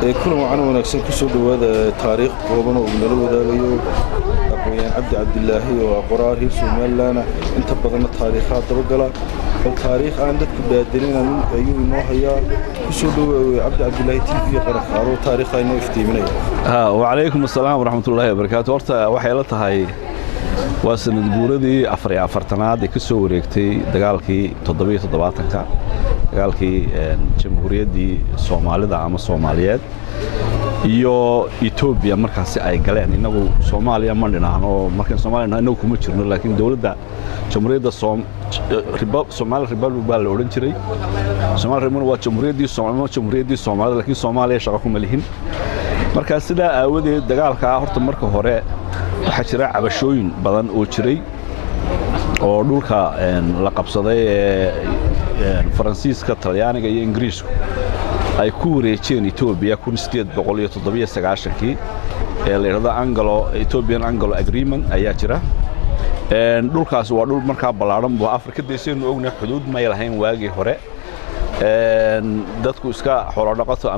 كل معنا ونكسر كسر هذا تاريخ قربنا وبنلو ذا ليو أبويان عبد الله وقراره سومال لنا أنت بدنا التاريخات رجلا التاريخ عندك بادرين من أيوه إنه هي كسر عبد الله تيجي قرقارو تاريخ إنه يفتيمنا. وعليكم السلام ورحمة الله وبركاته. ورتا وحيلتها هاي وسند بوردي أفريقيا فرتناد كسر وريكتي دجالكي تضبيط تضباطك dagaalkii jamhuuriyaddii Soomaalida ama Soomaaliyeed iyo Ethiopia markaas ay galeen inagu Soomaaliya ma dhinaano markaan Soomaaliya inagu kuma jirno laakiin dawladda jamhuuriyadda Soomaali Republic baa la oran jiray Soomaali Republic waa jamhuuriyaddii Soomaalida laakiin Soomaaliya shaqo kuma lihin markaas sida aawadeed dagaalka horta marka hore waxa jira cabashooyin badan oo jiray oo dhulka la qabsaday Faransiiska Talyaaniga iyo Ingiriisku ay ku wareejeen Ethiopia 1897 ee la yiraahdo Ethiopian Anglo Agreement ayaa jira dhulkaas waa dhul markaa ballaaran buu Afrika deeseenu ognahay xuduud ma lahayn waagii hore dadku iska xoolo dhaqato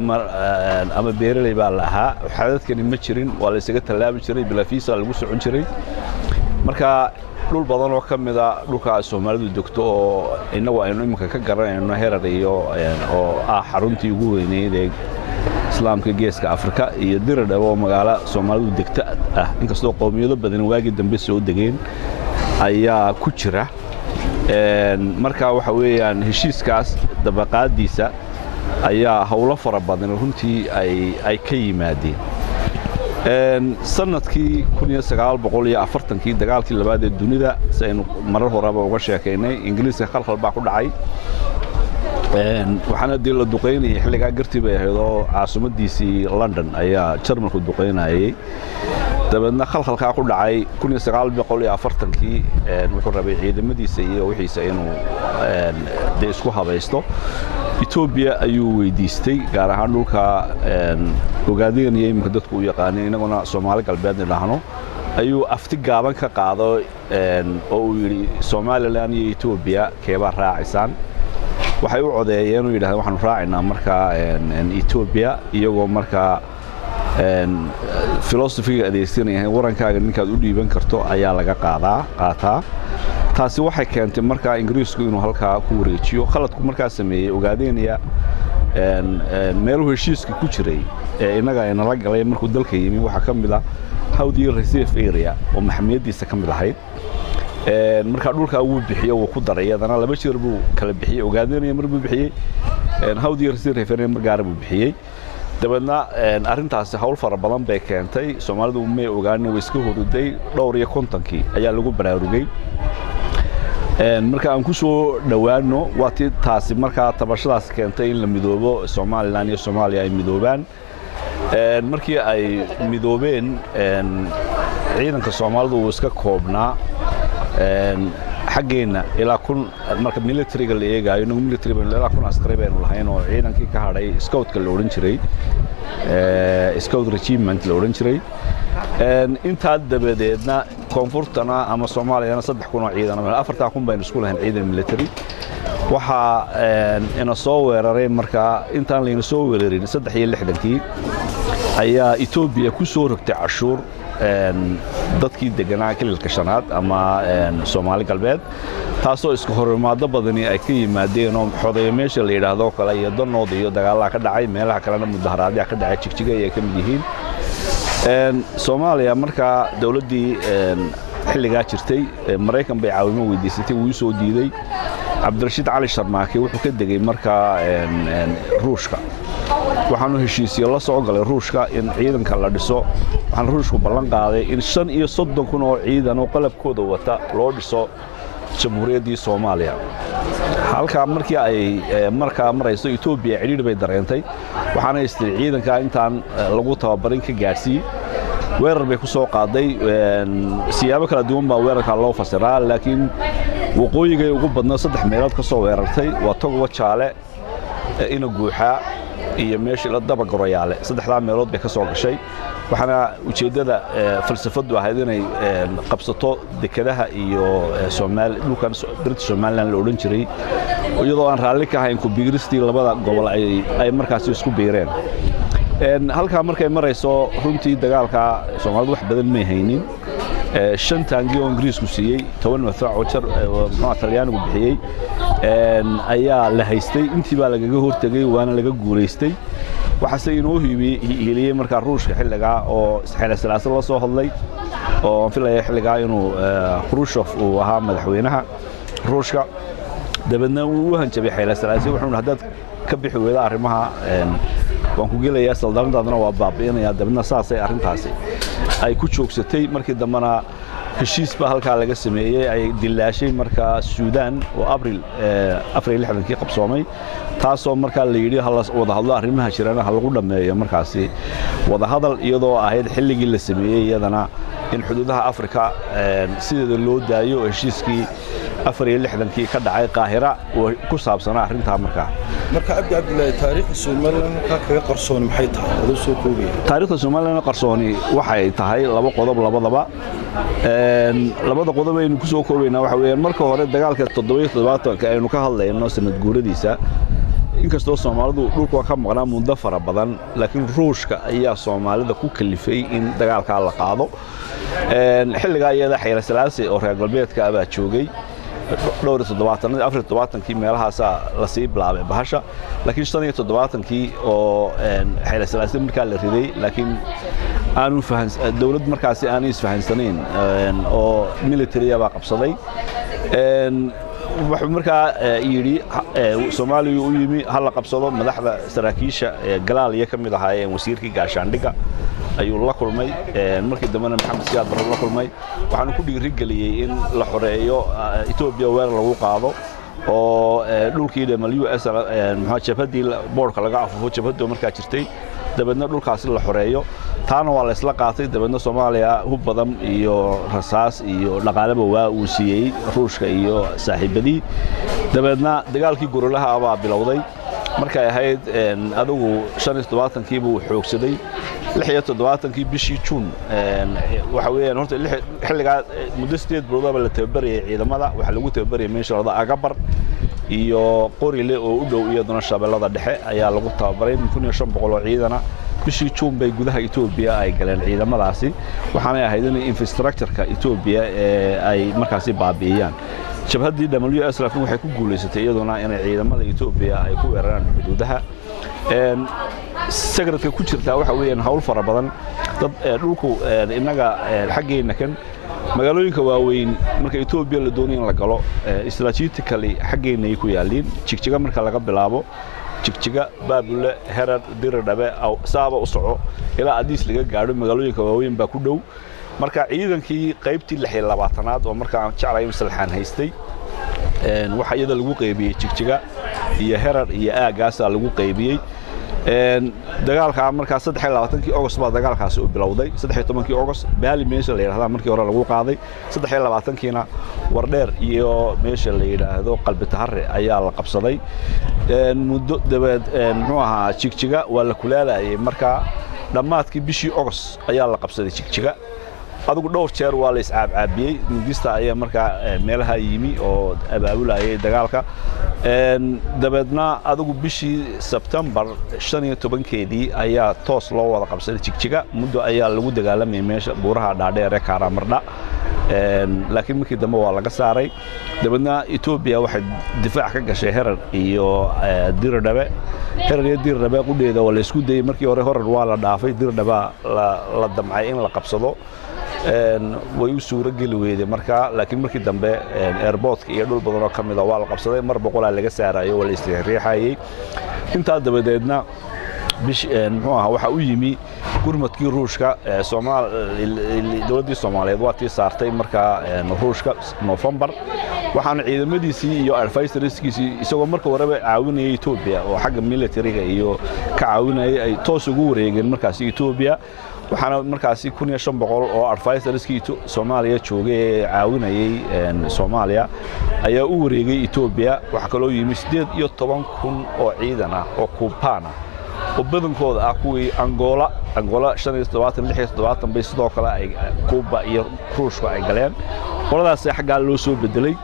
ama beeraley baa lahaa xadadkani ma jirin waa la isaga talaabi jiray bila fiisa lagu socon jiray marka dhul badan oo kamida dhulka Soomaalidu degto oo inagu aynu iminka ka garanayno heerar iyo oo xaruntii ugu weyneyd ee islaamka geeska Afrika iyo diradhaw oo magaalo Soomaalidu degta inkastoo qowmiyado badan waagi dambe soo degeen ayaa ku jira marka waxa weeyaan heshiiskaas dabaqaadiisa ayaa hawlo fara badan runtii ay ka yimaadeen sanadkii 1940 dagaalkii labaad ee dunida saynu marar horeba uga sheekaynay Ingiriiska khalkhal baa ku dhacay waxaana dii la duqeynay xilliga gartii bay ahayd oo caasimadiisii London ayaa Jarmalku duqeynayay dabadna khalkhalka ku dhacay 1940 wuxuu rabay ciidamadiisa iyo wixiisa inuu isku habaysto Ethiopia ayuu weydiistay gaar ahaan dhulka ogaadeen iyo imka dadku u yaqaaneen inaguna Soomaali galbeed dhahno ayuu afti gaaban ka qaado oo uu yiri Soomaaliland iyo Ethiopia keeba raacaysan waxay u codeeyeen inuu yiraahdo waxaan raacinaa marka Ethiopia iyagoo marka philosophy adeegsanayeen warankaaga ninkaad u dhiiban karto ayaa laga qaataa taasi waxay keentay marka Ingiriisku inuu halka ku wareejiyo khaladku markaa sameeyay ogaadeenaya meelu heshiiska ku jiray inaga ay nala galay markuu dalka yimi waxa kamid ah Howdy Reserve Area oo maxkamadiisa kamid ahayd marka dhulka uu bixiyo uu ku daray adana laba jeer buu kala bixiyay ogaadeenaya mar buu bixiyay Howdy Reserve Area mar gaar buu bixiyay dabadna arintaasi hawl fara badan bay keentay Soomaalidu ma ogaanay way iska horuday dhowr iyo 50kii ayaa lagu baraarugay marka aan ku soo dhawaano waati taasi marka tabashadaas keentay in la midoobo Soomaaliland iyo Soomaaliya ay midoobaan markii ay midoobeen ciidanka Soomaalidu uu iska koobnaa xageena ilaa kun marka military-ga la eegayo inuu military baan ilaa kun askari baan lahayn oo ciidankii ka hadhay scout-ka la oran jiray scout regiment la oran jiray inta dabadeedna koonfurtana ama Soomaaliyana 3,000 oo ciidan ama 4,000 baan isku lahayn ciidan military waxa ina soo weeraray marka intaan leena soo weerarin 63kii ayaa Ethiopia ku soo rogtay cashuur dadkii deganaa kililka shanaad ama Soomaali galbeed taasoo isku horimaado badani ay ka yimaadeen oo xodeeyo meesha la yiraahdo kala iyo danooda iyo dagaalaha ka dhacay meelaha kalena mudaharaadyo ka dhacay jigjiga ay ka mid yihiin Soomaaliya marka dawladdii xilliga jirtay Mareykan bay caawimo weydiisatay uu soo diiday Cabdirashiid Cali Sharmaake wuxuu ka degay marka Ruushka waxaanu heshiisiyo la soo galay Ruushka in ciidanka la dhiso waxaan Ruushku ballan qaaday in 35,000 oo ciidan oo qalabkooda wata loo dhiso jamhuuriyaddii Soomaaliya halka markii ay marka marayso Ethiopia ciriir bay dareentay waxaana istii ciidanka intaan lagu tababarin ka gaarsiiyay weerar bay ku soo qaaday siyaabo kala duwan baa weerarka loo fasiraa laakiin waqooyiga ugu badnaa 3 meelood ka soo weerartay waa Togwa Jaale ina guuxa iyo meeshii la daba goroyaale 3 meelood bay ka soo gashay waxaana ujeedada falsafadu ahayd inay qabsato dekedaha iyo dhulkan British Somaliland la oran jiray iyadoo aan raalli ka ahayn ku biiristii labada gobol ay markaas isku biireen halkaa markay marayso runtii dagaalka Soomaalidu wax badan ma haynin 5 taangi oo Ingiriisku siiyey 10 madfac oo jar muxuu Talyaanigu bixiyey ayaa la haystay intii baa lagaga hortagay waana laga guuleystay waxaase inoo hiiliyey markaa Ruushka xilliga oo Xayla Salaase la soo hadlay oo filaya xilliga inuu Khrushchev uu ahaa madaxweynaha Ruushka dabadna uu hanjabay Xayla Salaase wuxuu hadad ka bixi weeda arrimaha waan ku gelayaa saldaanadana waa baabiinaya dabadna saasay arrintaasi ay ku joogsatay markii dambana heshiis baa halka laga sameeyay ay dilaashay marka Suudaan oo Abriil 6 qabsoomay taasoo marka la yiri hal wada hadlo arrimaha jirana hal lagu dhameeyo markaasi wada hadal iyadoo ahayd xilligii la sameeyay iyadana in xuduudaha Afrika sidoo loo daayo heshiiskii 64 ka dhacay Qaahira oo ku saabsan arrinta marka Abdi Abdullaahi taariikhda Soomaaliland ka qarsoon maxay tahay adoo soo koobay taariikhda Soomaaliland qarsooni waxay tahay laba qodob labadaba labada qodob aynu ku soo koobayna waxa weeyaan marka hore dagaalka 77 aynu ka hadlayno sanad guuradiisa inkastoo Soomaalidu dhulka ka maqnaa muddo fara badan laakiin Ruushka ayaa Soomaalida ku kalifay in dagaalka la qaado xilliga ayada Xayla Salaase oo reer galbeedka aba joogay dhowr 74 meelahaas la sii bilaabay bahasha laakiin 75 oo Xayla Salaase markaa la riday laakiin aanu dawlad markaasi aan isfahansaneyn oo military aba qabsaday wuxuu markaa yiri Soomaaliya u yimi hal qabsado madaxda saraakiisha Galaaliya kamid ahaayeen wasiirkii gaashaandhiga ayuu la kulmay markii dambena Maxamed Siyaad Barre la kulmay waxaanu ku dhiirigeliyay in la xoreeyo Itoobiya weerar lagu qaado oo dhulkii US maxaa jabhadii boorka laga afufo jabhadu markaa jirtay dabadna dhulkaasi la xoreeyo taana waa la isla qaatay dabadna Soomaaliya hub badan iyo rasaas iyo dhaqaalaba waa uu siiyay Ruushka iyo saaxiibadii dabadna dagaalkii gurulaha ayaa bilowday markay ahayd adigu 75 buu xoogsaday 76 bishii June waxa weeyaan horta xilliga muddo 8 bilood la tababarayay ciidamada waxa lagu tababarayay meesha Agabar iyo Qorile oo u dhow iyaduna Shabeellada Dhexe ayaa lagu tababaray 1500 oo ciidana bishii June bay gudaha Itoobiya ay galeen ciidamadaasi waxaana ahayd in infrastructure-ka Itoobiya ay markaasi baabi'iyaan jabhadii WS laakiin waxay ku guuleysatay iyaduna in ciidamada Itoobiya ay ku weeraraan xuduudaha secretka ku jirta waxa weeyaan hawl fara badan dad dhulku inaga xageena kan magaalooyinka waaweyn marka Itoobiya la doonayo in la galo strategically xageena ay ku yaaliin jigjiga marka laga bilaabo jigjiga Baabule Herar Diradhabe aw saaba u soco ilaa Addis laga gaaro magaalooyinka waaweyn baa ku dhow marka ciidankii qaybtii 26aad oo marka aan jeclay maslaxan haystay waxa iyada lagu qaybiyay jigjiga iyo Herar iyo aagaas lagu qaybiyay dagaalka marka 23 August baa dagaalkaasi u bilowday 13 August baali meesha la yiraahdo markii hore lagu qaaday 23kiina Wardheer iyo meesha la yiraahdo Qalbi Tahare ayaa la qabsaday muddo dabad muxuu ahaa jigjiga waa la kulaalayay marka dhamaadkii bishii August ayaa la qabsaday jigjiga adigu dhowr jeer waa la iscaabcaabiyay midista ayaa marka meelaha yimi oo abaabulayay dagaalka dabadna adigu bishii September 15keedii ayaa toos loo wada qabsaday jigjiga muddo ayaa lagu dagaalamay meesha buuraha dhaadheer ee Karamardha laakiin markii dambe waa laga saaray dabadna Itoobiya waxay difaac ka gashay Herar iyo Diradhabe Herar iyo Diradhabe qudheeda waa la isku dayay markii hore Herar waa la dhaafay Diradhabe la damcay in la qabsado way u suura gali weeyday marka laakiin markii dambe airportka iyo dhul badan oo kamid ah waa la qabsaday mar boqol laga saarayo wala istiriixayay inta dabadeedna muxuu ahaa waxa uu yimi gurmadkii Ruushka dawladda Soomaaliyeed waa tii saartay marka Ruushka November waxaana ciidamadiisii iyo advisorskiisii isagoo marka horeba caawinayay Itoobiya oo xagga military-ga iyo ka caawinayay ay toos ugu wareegeen markaas Itoobiya waxaana markaasi 1500 oo advisorskii Soomaaliya joogay caawinayay Soomaaliya ayaa u wareegay Itoobiya waxa kale oo yimi 18,000 oo ciidan ah oo Kuupana oo badankooda ah kuwii Angola 76 bay sidoo kale ay Kuuba iyo Ruushka ay galeen qoladaas xagga loo soo bedelay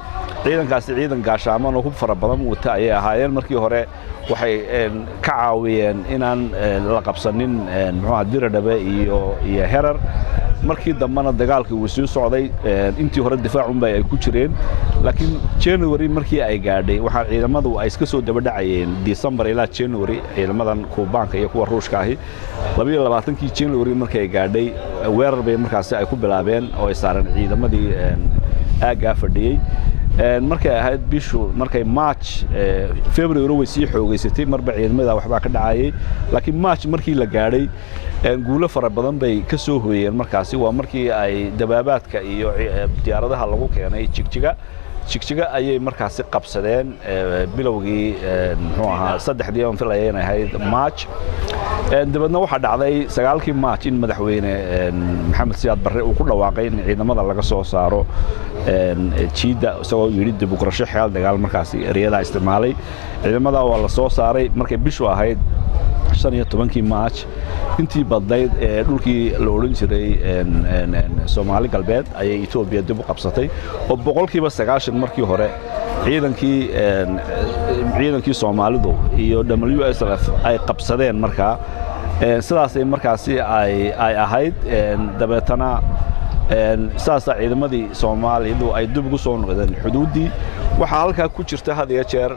ciidankaasi ciidan gaashaaman oo hub fara badan wata ayay ahaayeen markii hore waxay ka caawiyeen inaan la qabsanin muxuu diradhabe iyo herar markii dambana dagaalkii uu soo socday intii hore difaacun bay ay ku jireen laakiin January markii ay gaadhay waxa ciidamadu ay iska soo daba dhacayeen December ilaa January ciidamadan Kuubaanka iyo kuwa Ruushka ahi 22kii January markii ay gaadhay weerar bay markaas ay ku bilaabeen oo ay saareen ciidamadii aaga fadhiyay markay ahayd bishu markay March February way sii xoogaysatay marba ciidamada waxba ka dhacayay laakiin March markii la gaadhay guulo fara badan bay ka soo hooyeen markaasi waa markii ay dabaabaadka iyo diyaaradaha lagu keenay jigjiga ayay markaasi qabsadeen bilowgii muxuu ahaa 3dii aan filayay inay ahayd March dibadna waxa dhacday 9kii March in madaxweyne Maxamed Siyaad Barre uu ku dhawaaqay in ciidamada laga soo saaro jiida isagoo yiri dib u qorasho xeel dagaal markaasi eriyada isticmaalay ciidamada waa la soo saaray markay bishu ahayd 15kii March intii badnayd dhulkii la oran jiray Soomaali galbeed ayay Itoobiya dib u qabsatay oo 90% markii hore ciidankii Soomaalidu iyo WSLF ay qabsadeen markaa sidaas ay markaasi ay ahayd dabeetana saasa ciidamadii Soomaalidu ay dib ugu soo noqdeen xuduudii waxa halka ku jirta had iyo jeer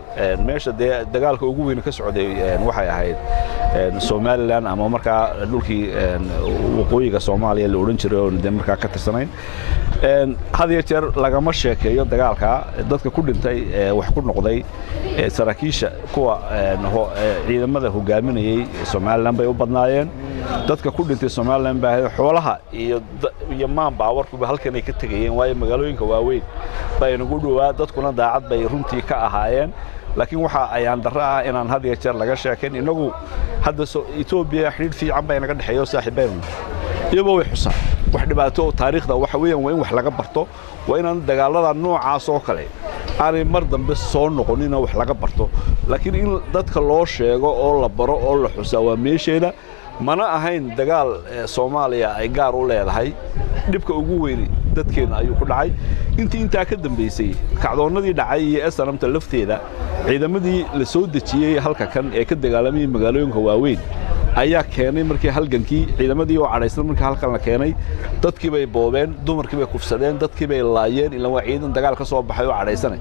meesha dagaalka ugu weyn ka socday waxay ahayd Somaliland ama markaa dhulkii waqooyiga Soomaaliya la oran jiray oo markaa ka tirsanayn had iyo jeer lagama sheekeeyo dagaalka dadka ku dhintay wax ku noqday saraakiisha kuwa ciidamada hogaaminayay Somaliland bay u badnaayeen dadka ku dhintay Somaliland baa xoolaha iyo maan baawarkuba halkan ay ka tagayeen waayo magaalooyinka waaweyn bay nagu dhawaa dadkuna daacad bay runtii ka ahaayeen laakiin waxa ayaan daraa inaan had iyo jeer laga sheekeyn inagu hadda Itoobiya xiriir fiican bay naga dhaxeeyo saaxiibeen iyagoo way xusaan wax dhibaato taariikhda waxa weeyaan waa in wax laga barto waa inaan dagaalada noocaas oo kale aanay mar dambe soo noqonin wax laga barto laakiin in dadka loo sheego oo la baro oo la xusaa waa meesheeda mana ahayn dagaal Soomaaliya ay gaar u leedahay dhibka ugu weyn dadkeena ayuu ku dhacay inta ka dambeysay kacdoonadii dhacay ee SNMta lafteeda ciidamadii la soo dejiyay halka kan ee ka dagaalamay magaalooyinka waaweyn ayaa keenay markii halgankii ciidamadii oo cadhaysan markii halkan la keenay dadkii bay boobeen dumarkii bay kufsadeen dadkii bay laayeen ilaa waa ciidan dagaal ka soo baxay oo cadhaysan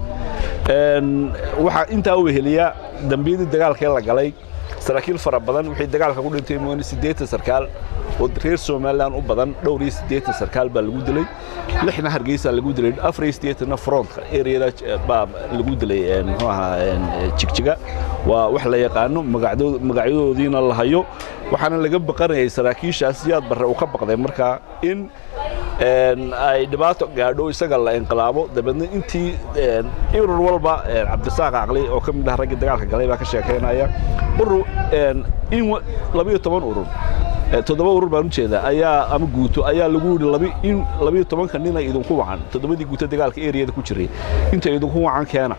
waxa inta uu heliya dambiyadii dagaalka la galay saraakiil fara badan wixii dagaalka ku dhintay mooni 8 sarkaal oo reer Somaliland u badan dhowr 8 sarkaal baa lagu dilay 6 Hargeysa lagu dilay 4 front area baa lagu dilay jigjiga waa wax la yaqaano magacyadoodiina la hayo waxaana laga baqanayay saraakiishaas Siyaad Barre uu ka baqday markaa in ay dhibaato gaadho isaga la inqilaabo dabadna intii urur walba Cabdisaaq Aqli oo ka mid ah rag dagaalka galay baa ka sheekeynaya urur in 12 urur 7 urur baan u jeedaa ayaa ama guuto ayaa lagu yiri in 12 nin ay idinku wacan 7 guuto dagaalka eriyada ku jiray inta idinku wacan keena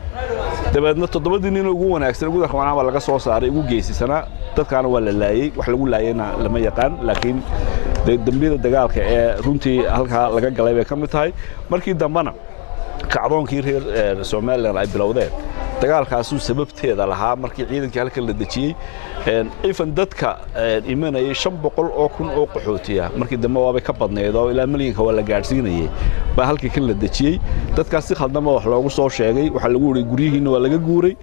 dabadna 7 nin ugu wanaagsan ugu dhaqmaanaba laga soo saaray ugu geysisana dadkaana waa la laayay wax lagu laayayna lama yaqaan laakiin dambiyada dagaalka ee runtii halka laga galay bay ka mid tahay markii dambana kacdoonkii reer Somaliland ay bilowdeen dagaalkaas uu sababteeda lahaa markii ciidankii halka la dejiyay ifan dadka imanayay 500 oo kun oo qaxootiya markii dambe waabay ka badneed oo ilaa milyanka waa la gaarsiinayay baa halkii kan la dejiyay dadkaas si khaldama wax loogu soo sheegay waxa lagu yiri guriyihiina waa laga guuray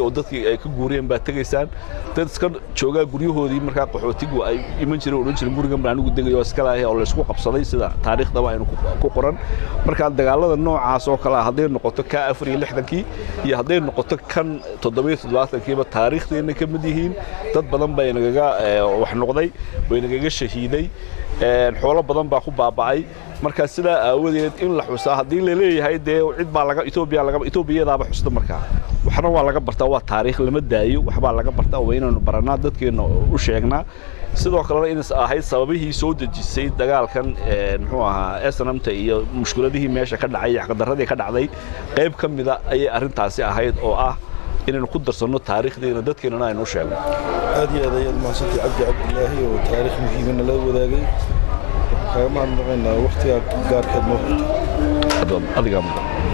oo dadkii ay ka guureen baa tagaysaan dad iska jooga guriyahoodii markaa qaxootigu ay iman jireen oo jirin gurigan baan ugu degayo iskala ah oo la isku qabsaday sida taariikhda waa inuu ku qoran marka dagaalada noocaas oo kala haday noqoto ka 64kii iyo haday noqoto kan 77kii ba taariikhdeena ka mid yihiin dad badan bay nagaga wax noqday way nagaga shahiiday xoolo badan baa ku baaba'ay marka sida aawadeed in la xusaa hadii la leeyahay cid baa laga Itoobiyadaaba xusta markaa waxna waa laga bartaa waa taariikh lama daayo waxba laga bartaa waa inaanu baranaa dadkeena u sheegnaa sidoo kale in ahayd sababihii soo dejisay dagaalkan muxuu ahaa SNMta iyo mushkiladihii meesha ka dhacay xaqdaradii ka dhacday qayb kamida ay arintaasi ahayd oo ah inaynu ku darsano taariikhdeena dadkeena aynu sheegno aad iyo aad maasantii Cabdilaahi oo taariikh muhiim ah la wadaagay kama naqayna waqtiga gaarkeed ma adiga